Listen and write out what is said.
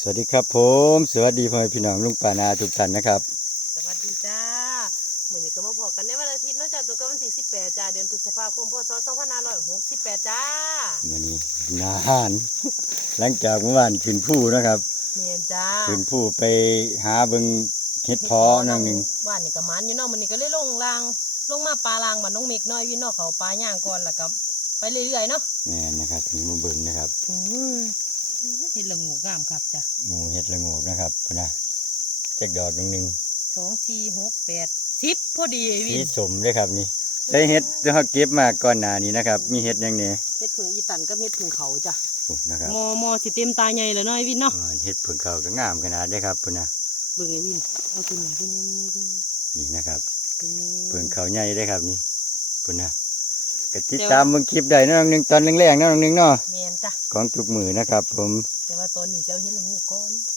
สวัสดีครับผม สวัสดีพ่อแม่พี่น้องลุงป่านาทุกท่านนะครับ สวัสดีจ้าเหมือนนี้ก็มาพอกันในวันอาทิตย์เนอกจากตัวก็วันที่18จ้าเดือนพฤษภาคมพศ2568จ้าวันนี้นานหลังจากเมื่อวานขึ้นผู้นะครับเมียนจ้าขึ้นผู้ไปหาเบิงเฮ็ดเพอนั่งหนึ่งว่านนี่ก็มันอยู่เนาะมันนี่ก็เลยลงลางลงมาปลาลางบ้านน้องเมกน้อยวินเนอกเขาปลาย่างก่อนแล้วก็ไปเรื่อยๆเนาะแม่นนะครับนี่มาเบิงนะครับเห็ดละงูงามครับจ้ะหมูเฮ็ดละโงกนะครับพุ่นนะแจกดอกหนึ่งหนึ่งสองทีหกแปดสิบพอดีไอ้วิสีนสมเลยครับนี่ได้เฮ็ดที่เขาเก็บมาก่อนหน้านี้นะครับ มีเฮ็ดหยังเนี่ยเห็ดผึ่งอีตันกับเห็ดผึ่งเขาจ้ะนะครับมอมอสิเต็มตาใหญ่แล้วเนาะไอ้วินเนาะอ่าเฮ็ดเพิ่งเขาก็งามขนาดได้ครับพุ่นนะเบิ่งไอ้วินเอาตัวนี้ตัวนี้ตัวนี้นี่นะครับตัวนี้เพิ่งเขาใหญ่ได้ครับนี่พุ่นนะก็ติดตามเบิ่งคลิปได้เนาะน้องหนึงตอนแรกๆเนาะน้องหนึงเนาะเมียนจ้ะของทุกมือนะครับ ผมแตอนนี้เจ้าเห็ดละงูก่อน